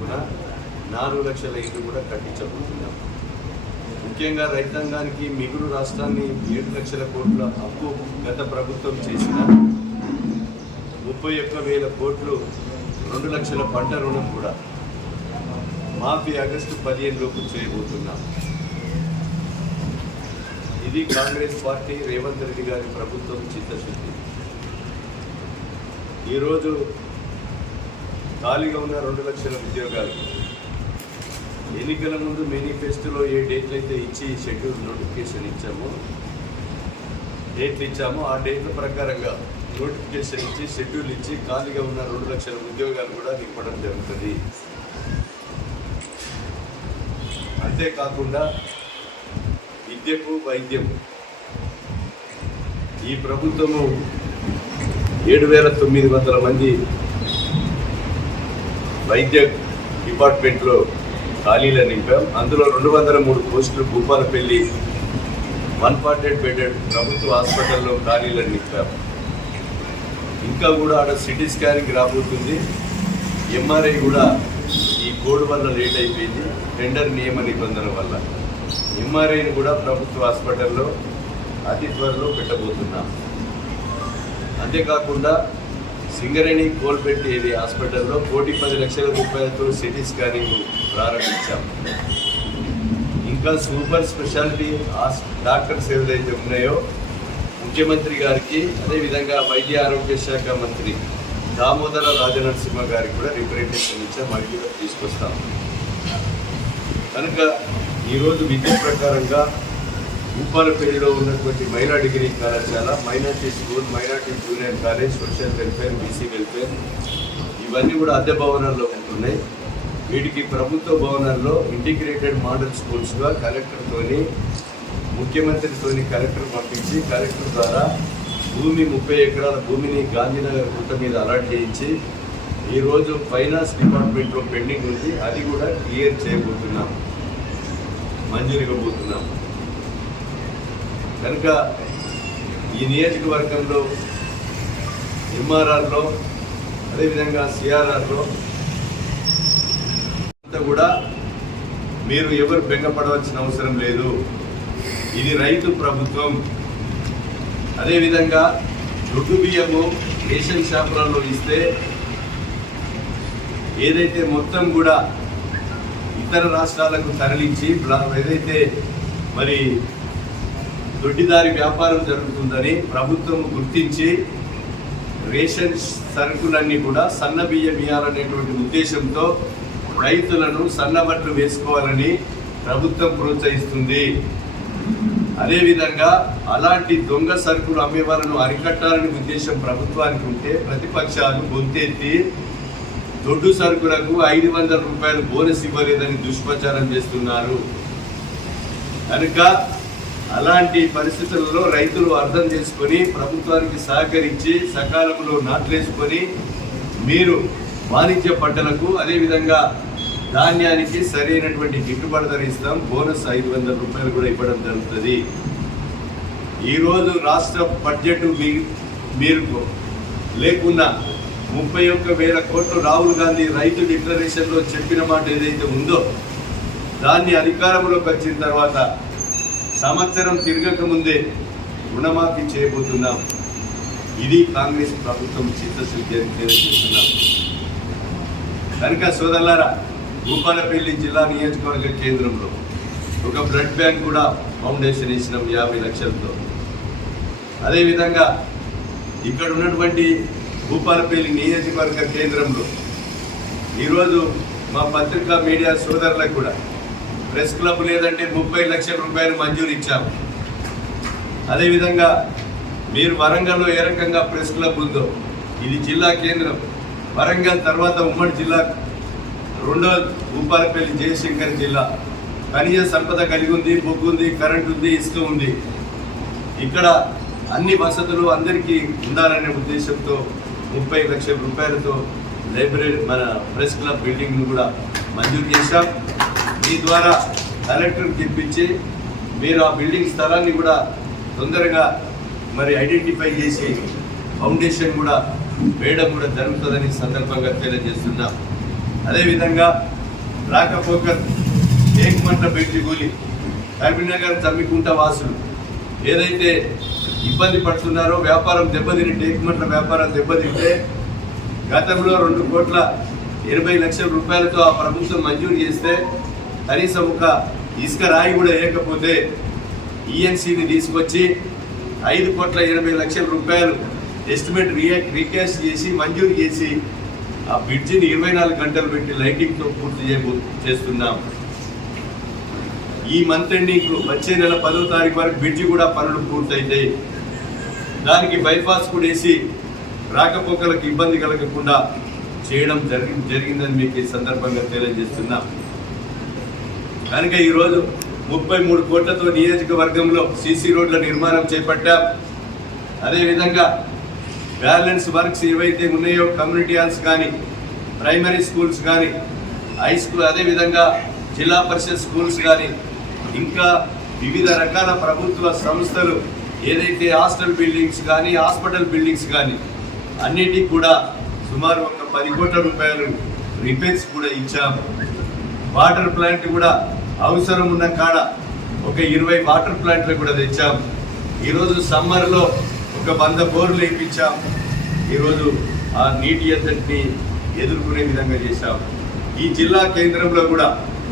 కూడా నాలుగు లక్షల ఇల్లు కూడా కట్టించబోతున్నాం. ముఖ్యంగా రైతాంగానికి మిగులు రాష్ట్రాన్ని ఏడు లక్షల కోట్ల అప్పు గత ప్రభుత్వం చేసిన ముప్పై ఒక్క వేల కోట్లు రెండు లక్షల పంట రుణం కూడా మాఫీ ఆగస్టు పదిహేను లోపు చేయబోతున్నాం. ఇది కాంగ్రెస్ పార్టీ రేవంత్ రెడ్డి గారి ప్రభుత్వం చిత్తశుద్ధి. ఈరోజు ఖాళీగా ఉన్న రెండు లక్షల ఉద్యోగాలు. ఎన్నికల ముందు మేనిఫెస్టోలో ఏ డేట్లు అయితే ఇచ్చి షెడ్యూల్ నోటిఫికేషన్ ఇచ్చామో డేట్లు ఇచ్చామో ఆ డేట్ల ప్రకారంగా నోటిఫికేషన్ ఇచ్చి షెడ్యూల్ ఇచ్చి ఖాళీగా ఉన్న రెండు లక్షల ఉద్యోగాలు కూడా నింపడం జరుగుతుంది. అంతేకాకుండా విద్యకు వైద్యం ఈ ప్రభుత్వము ఏడు వేల తొమ్మిది వందల మంది వైద్య డిపార్ట్మెంట్లో ఖాళీలు నింపాం. అందులో రెండు వందల మూడు పోస్టులు భూపాలపల్లి వన్ ఫార్టీ బెడెడ్ ప్రభుత్వ హాస్పిటల్లో ఖాళీలను నింపాం. ఇంకా కూడా ఆడ సిటీ స్కానింగ్ రాబోతుంది. ఎంఆర్ఐ కూడా ఈ కోడ్ వల్ల లేట్ అయిపోయింది. టెండర్ నియమ నిబంధన వల్ల. ఎంఆర్ఐని కూడా ప్రభుత్వ హాస్పిటల్లో అతి త్వరలో పెట్టబోతున్నాం. అంతేకాకుండా సింగరేణి కోల్పెట్టి ఏది హాస్పిటల్లో కోటి పది లక్షల రూపాయలతో సిటీ స్కానింగ్ ప్రారంభించాం. ఇంకా సూపర్ స్పెషాలిటీ హాస్ డాక్టర్స్ ఏదైతే ఉన్నాయో ముఖ్యమంత్రి గారికి అదేవిధంగా వైద్య ఆరోగ్య శాఖ మంత్రి దామోదర రాజనరసింహ గారికి కూడా రిప్రజెంటేషన్ ఇచ్చాం అవి కూడా తీసుకొస్తాం. కనుక ఈరోజు విద్య ప్రకారంగా భూపాలపల్లిలో ఉన్నటువంటి మైనా డిగ్రీ కళాశాల minority school minority junior college social welfare BC welfare ఇవన్నీ కూడా అద్దె భవనాల్లో ఉంటున్నాయి. వీటికి ప్రభుత్వ భవనాల్లో ఇంటిగ్రేటెడ్ మోడల్ స్కూల్స్గా కలెక్టర్తోని ముఖ్యమంత్రితోని కలెక్టర్ పంపించి కలెక్టర్ ద్వారా భూమి ముప్పై ఎకరాల భూమిని గాంధీనగర్ గుట్ట మీద అలాట్ చేయించి ఈరోజు ఫైనాన్స్ డిపార్ట్మెంట్లో పెండింగ్ ఉంది. అది కూడా క్లియర్ చేయబోతున్నాం. మంజూరు కనుక ఈ నియోజకవర్గంలో ఎంఆర్ఆర్లో అదేవిధంగా సిఆర్ఆర్లో అంతా కూడా మీరు ఎవరు బెంగపడవలసిన అవసరం లేదు. ఇది రైతు ప్రభుత్వం. అదేవిధంగా దొడ్డు బియ్యము రేషన్ షాపులలో ఇస్తే ఏదైతే మొత్తం కూడా ఇతర రాష్ట్రాలకు తరలించి ఏదైతే మరి దొడ్డిదారి వ్యాపారం జరుగుతుందని ప్రభుత్వం గుర్తించి రేషన్ సరుకులన్నీ కూడా సన్న బియ్యం ఇవ్వాలనేటువంటి ఉద్దేశంతో రైతులను సన్నబట్లు వేసుకోవాలని ప్రభుత్వం ప్రోత్సహిస్తుంది. అదేవిధంగా అలాంటి దొంగ సరుకులు అమ్మే వాళ్ళను అరికట్టాలని ఉద్దేశం ప్రభుత్వానికి ఉంటే ప్రతిపక్షాలు గొంతెత్తి దొడ్డు సరుకులకు ఐదు వందల రూపాయలు బోనస్ ఇవ్వలేదని దుష్ప్రచారం చేస్తున్నారు. కనుక అలాంటి పరిస్థితులలో రైతులు అర్థం చేసుకొని ప్రభుత్వానికి సహకరించి సకాలంలో నాట్లేసుకొని మీరు వాణిజ్య పంటలకు అదేవిధంగా ధాన్యానికి సరైనటువంటి గిట్టుబాటు ధర ఇస్తాం. బోనస్ ఐదు వందల రూపాయలు కూడా ఇవ్వడం జరుగుతుంది. ఈరోజు రాష్ట్ర బడ్జెట్ మీ మీరు లేకున్నా ముప్పై ఒక్క వేల కోట్లు రాహుల్ గాంధీ రైతు డిక్లరేషన్లో చెప్పిన మాట ఏదైతే ఉందో దాన్ని అధికారంలోకి వచ్చిన తర్వాత సంవత్సరం తిరగక ముందే రుణమాఫీ చేయబోతున్నాం. ఇది కాంగ్రెస్ ప్రభుత్వం చిత్తశుద్ధి అని తెలియజేస్తున్నాం కనుక సోదరులారా భూపాలపల్లి జిల్లా నియోజకవర్గ కేంద్రంలో ఒక బ్లడ్ బ్యాంక్ కూడా ఫౌండేషన్ ఇచ్చినాం యాభై లక్షలతో. అదేవిధంగా ఇక్కడ ఉన్నటువంటి భూపాలపల్లి నియోజకవర్గ కేంద్రంలో. ఈరోజు మా పత్రికా మీడియా సోదరులకు కూడా ప్రెస్ క్లబ్ లేదంటే ముప్పై లక్షల రూపాయలు మంజూరు ఇచ్చాము. అదేవిధంగా మీరు వరంగల్లో ఏ రకంగా ప్రెస్ క్లబ్ ఉందో ఇది జిల్లా కేంద్రం. వరంగల్ తర్వాత ఉమ్మడి జిల్లా రెండో భూపాలపల్లి జయశంకర్ జిల్లా. ఖనిజ సంపద కలిగి ఉంది బొగ్గు ఉంది కరెంట్ ఉంది ఇసుక ఉంది. ఇక్కడ అన్ని వసతులు అందరికీ ఉండాలనే ఉద్దేశంతో ముప్పై లక్షల రూపాయలతో లైబ్రరీ మన ప్రెస్ క్లబ్ బిల్డింగ్ను కూడా మంజూరు చేశాం. మీ ద్వారా కలెక్టర్కి ఇప్పించి మీరు ఆ బిల్డింగ్ స్థలాన్ని కూడా తొందరగా మరి ఐడెంటిఫై చేసి ఫౌండేషన్ కూడా వేయడం కూడా జరుగుతుందని సందర్భంగా తెలియజేస్తున్నాం. అదేవిధంగా రాకపోకర్ ఏకమంట బెట్టి గోలి కరీంనగర్ తమ్మికుంట వాసులు ఏదైతే ఇబ్బంది పడుతున్నారు వ్యాపారం దెబ్బతిని టేకుమంట్ల వ్యాపారం దెబ్బతింటే గతంలో రెండు కోట్ల ఎనభై లక్షల రూపాయలతో ఆ ప్రభుత్వం మంజూరు చేస్తే కనీసం ఒక ఇసుక రాయి కూడా వేయకపోతే ఈఎన్సీని తీసుకొచ్చి ఐదు కోట్ల ఎనభై లక్షల రూపాయలు ఎస్టిమేట్ రియా రీక్యాష్ చేసి మంజూరు చేసి ఆ బ్రిడ్జిని ఇరవై నాలుగు గంటలు పెట్టి లైటింగ్తో పూర్తి చేయబో చేస్తున్నాం. ఈ మంత్ ఎండింగ్ వచ్చే నెల పదో తారీఖు వరకు బ్రిడ్జి కూడా పనులు పూర్తయితాయి. దానికి బైపాస్ కూడా వేసి రాకపోకలకు ఇబ్బంది కలగకుండా చేయడం జరిగి జరిగిందని మీకు ఈ సందర్భంగా తెలియజేస్తున్నా. కనుక ఈరోజు ముప్పై మూడు కోట్లతో నియోజకవర్గంలో సీసీ రోడ్ల నిర్మాణం చేపట్టాం. అదేవిధంగా బ్యాలెన్స్ వర్క్స్ ఏవైతే ఉన్నాయో కమ్యూనిటీ హాల్స్ కానీ ప్రైమరీ స్కూల్స్ కానీ హై స్కూల్ అదేవిధంగా జిల్లా పరిషత్ స్కూల్స్ కానీ ఇంకా వివిధ రకాల ప్రభుత్వ సంస్థలు ఏదైతే హాస్టల్ బిల్డింగ్స్ కానీ హాస్పిటల్ బిల్డింగ్స్ కానీ అన్నిటికి కూడా సుమారు ఒక పది కోట్ల రూపాయలు రిపేర్స్ కూడా ఇచ్చాము. వాటర్ ప్లాంట్ కూడా అవసరం ఉన్న కాడ ఒక ఇరవై వాటర్ ప్లాంట్లు కూడా తెచ్చాము. ఈరోజు సమ్మర్లో ఒక వంద బోర్లు వేయించాము. ఈరోజు ఆ నీటి ఎద్దటిని ఎదుర్కొనే విధంగా చేశాము. ఈ జిల్లా కేంద్రంలో కూడా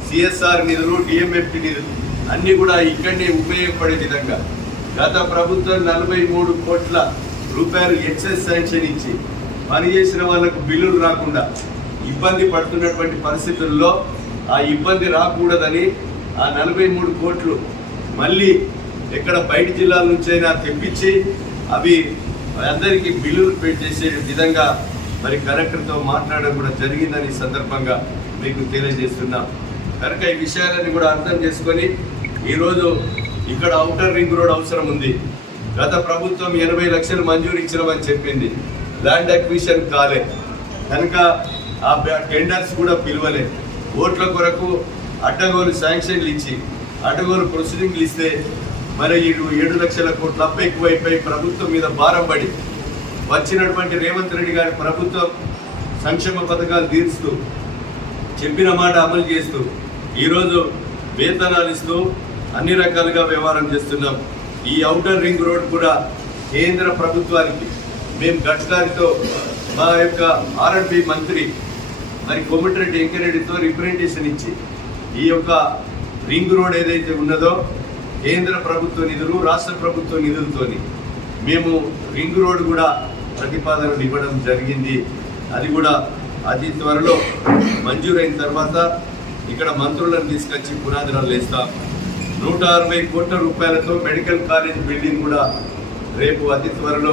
సిఎస్ఆర్ నిధులు డిఎంఎఫ్టి నిధులు అన్నీ కూడా ఇక్కడనే ఉపయోగపడే విధంగా గత ప్రభుత్వం నలభై మూడు కోట్ల రూపాయలు ఎక్సెస్ శాంక్షన్ ఇచ్చి పనిచేసిన వాళ్ళకు బిల్లులు రాకుండా ఇబ్బంది పడుతున్నటువంటి పరిస్థితుల్లో ఆ ఇబ్బంది రాకూడదని ఆ నలభై మూడు కోట్లు మళ్ళీ ఎక్కడ బయట జిల్లాల నుంచైనా తెప్పించి అవి అందరికీ బిల్లులు పెట్టేసే విధంగా మరి కలెక్టర్తో మాట్లాడడం కూడా జరిగిందని సందర్భంగా మీకు తెలియజేస్తున్నాం. కనుక ఈ విషయాలన్నీ కూడా అర్థం చేసుకొని ఈరోజు ఇక్కడ ఔటర్ రింగ్ రోడ్ అవసరం ఉంది. గత ప్రభుత్వం ఎనభై లక్షలు మంజూరు ఇచ్చినామని చెప్పింది. ల్యాండ్ అక్విజిషన్ కాలే. కనుక ఆ బ్యా- టెండర్స్ కూడా పిలవలే. ఓట్ల కొరకు అడ్డగోలు శాంక్షన్లు ఇచ్చి అడ్డగోలు ప్రొసీడింగ్లు ఇస్తే మరి ఇటు ఏడు లక్షల కోట్ల అప్పు ఎక్కువైపోయి ప్రభుత్వం మీద భారం పడి వచ్చినటువంటి రేవంత్ రెడ్డి గారి ప్రభుత్వం సంక్షేమ పథకాలు తీరుస్తూ చెప్పిన మాట అమలు చేస్తూ ఈరోజు వేతనాలు ఇస్తూ అన్ని రకాలుగా వ్యవహారం చేస్తున్నాం. ఈ అవుటర్ రింగ్ రోడ్ కూడా కేంద్ర ప్రభుత్వానికి మేము గడ్కరీతో మా యొక్క ఆర్ఎండ్బి మంత్రి మరి కోమటిరెడ్డి వెంకరెడ్డితో రిప్రజెంటేషన్ ఇచ్చి ఈ యొక్క రింగ్ రోడ్ ఏదైతే ఉన్నదో కేంద్ర ప్రభుత్వ నిధులు రాష్ట్ర ప్రభుత్వ నిధులతోని మేము రింగ్ రోడ్ కూడా ప్రతిపాదనలు ఇవ్వడం జరిగింది. అది కూడా అతి త్వరలో మంజూరైన తర్వాత ఇక్కడ మంత్రులను తీసుకొచ్చి పునాదురాలు వేస్తాం. నూట అరవై కోట్ల రూపాయలతో మెడికల్ కాలేజ్ బిల్డింగ్ కూడా రేపు అతి త్వరలో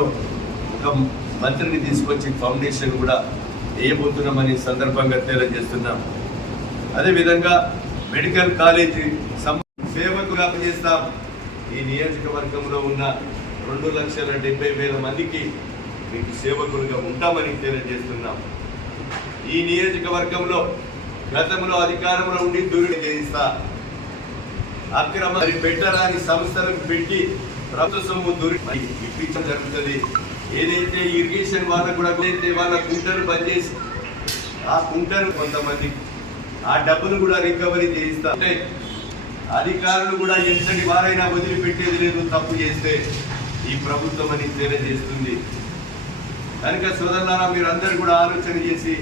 ఒక మంత్రిని తీసుకొచ్చి ఫౌండేషన్ కూడా వేయబోతున్నామని సందర్భంగా తెలియజేస్తున్నాం. అదేవిధంగా మెడికల్ కాలేజీ సం- సేవకుగా ఈ నియోజకవర్గంలో ఉన్న రెండు లక్షల డెబ్బై వేల మందికి మీకు సేవకులుగా ఉంటామని తెలియజేస్తున్నాం. ఈ నియోజకవర్గంలో గతంలో అధికారంలో ఉండి దూరం చేయిస్తా అక్రమ మరి పెట్టరాని సంస్థలకు పెట్టి ప్రభుత్వ సొమ్ము దొరికి ఇప్పించడం జరుగుతుంది. ఏదైతే ఇరిగేషన్ వాళ్ళకు కూడా ఏదైతే వాళ్ళ కుంటను పనిచేసి ఆ కుంటను కొంతమంది ఆ డబ్బులు కూడా రికవరీ చేయిస్తా అంటే అధికారులు కూడా ఎంతటి వారైనా వదిలిపెట్టేది లేదు తప్పు చేస్తే ఈ ప్రభుత్వం అని తెలియజేస్తుంది. కనుక సోదరులారా మీరందరూ కూడా ఆలోచన చేసి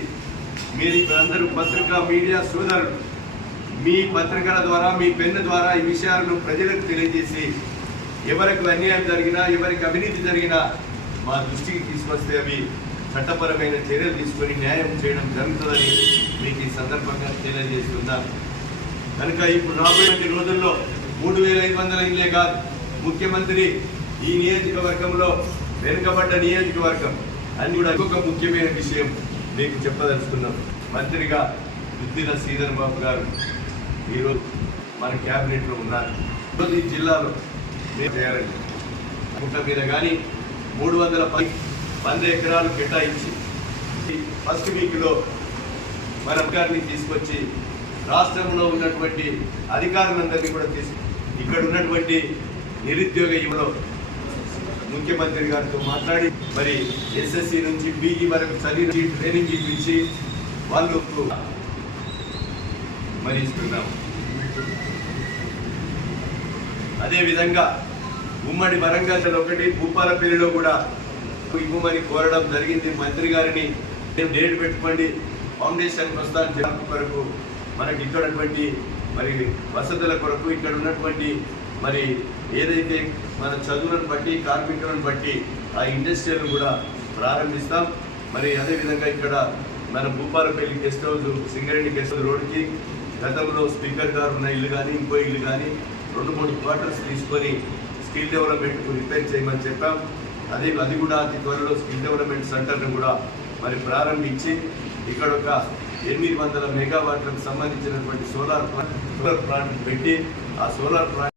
మీరు అందరూ పత్రికా మీడియా సోదరులు. మీ పత్రికల ద్వారా మీ పెన్ను ద్వారా ఈ విషయాలను ప్రజలకు తెలియజేసి ఎవరికి అన్యాయం జరిగినా ఎవరికి అవినీతి జరిగినా మా దృష్టికి తీసుకొస్తే అవి చట్టపరమైన చర్యలు తీసుకొని న్యాయం చేయడం జరుగుతుందని మీకు ఈ సందర్భంగా తెలియజేస్తున్నా. కనుక ఇప్పుడు రాబోయే రోజుల్లో మూడు వేల ఐదు వందల ఇల్లే కాదు ముఖ్యమంత్రి ఈ నియోజకవర్గంలో వెనుకబడ్డ నియోజకవర్గం. అని కూడా ఇంకొక ముఖ్యమైన విషయం మీకు చెప్పదలుచుకున్నాం. మంత్రిగా బుద్ధిన శ్రీధర్ బాబు గారు ఈరోజు మన క్యాబినెట్లో ఉన్నారు ఈరోజు ఈ జిల్లాలో మేము చేయాలండి. గుట్ట మీద కానీ మూడు వందల పది వంద ఎకరాలు కేటాయించి ఫస్ట్ వీక్లో మన అధికారిని తీసుకొచ్చి రాష్ట్రంలో ఉన్నటువంటి అధికారులందరినీ కూడా తీసు ఇక్కడ ఉన్నటువంటి నిరుద్యోగ యువలో ముఖ్యమంత్రి గారితో మాట్లాడి మరి ఎస్ఎస్సి నుంచి బీఈ వరకు చదివి ట్రైనింగ్ ఇప్పించి వాళ్ళు మరిస్తున్నాం అదేవిధంగా ఉమ్మడి వరంగల్ ఒకటి భూపాలపల్లిలో కూడా ఇవ్వమని కోరడం జరిగింది. మంత్రి గారిని నేను డేట్ పెట్టుకోండి. ఫౌండేషన్ ప్రస్థానం జాబ్ కొరకు మనకి ఇక్కడటువంటి మరి వసతుల కొరకు ఇక్కడ ఉన్నటువంటి మరి ఏదైతే మన చదువులను బట్టి కార్మికులను బట్టి ఆ ఇండస్ట్రీలను కూడా ప్రారంభిస్తాం. మరి అదేవిధంగా ఇక్కడ మన Bhupalpally guest house Singareni guest house రోడ్కి గతంలో స్పీకర్ గారు ఉన్న ఇల్లు కానీ ఇంకో ఇల్లు కానీ రెండు మూడు క్వార్టర్స్ తీసుకొని స్కిల్ డెవలప్మెంట్కు రిపేర్ చేయమని చెప్పాం. అదే అది కూడా అతి త్వరలో స్కిల్ డెవలప్మెంట్ సెంటర్ను కూడా మరి ప్రారంభించి ఇక్కడ ఒక ఎనిమిది వందల మెగావాట్లకు సంబంధించినటువంటి సోలార్ ప్లాంట్ సోలార్ ప్లాంట్ పెట్టి ఆ సోలార్ ప్లాంట్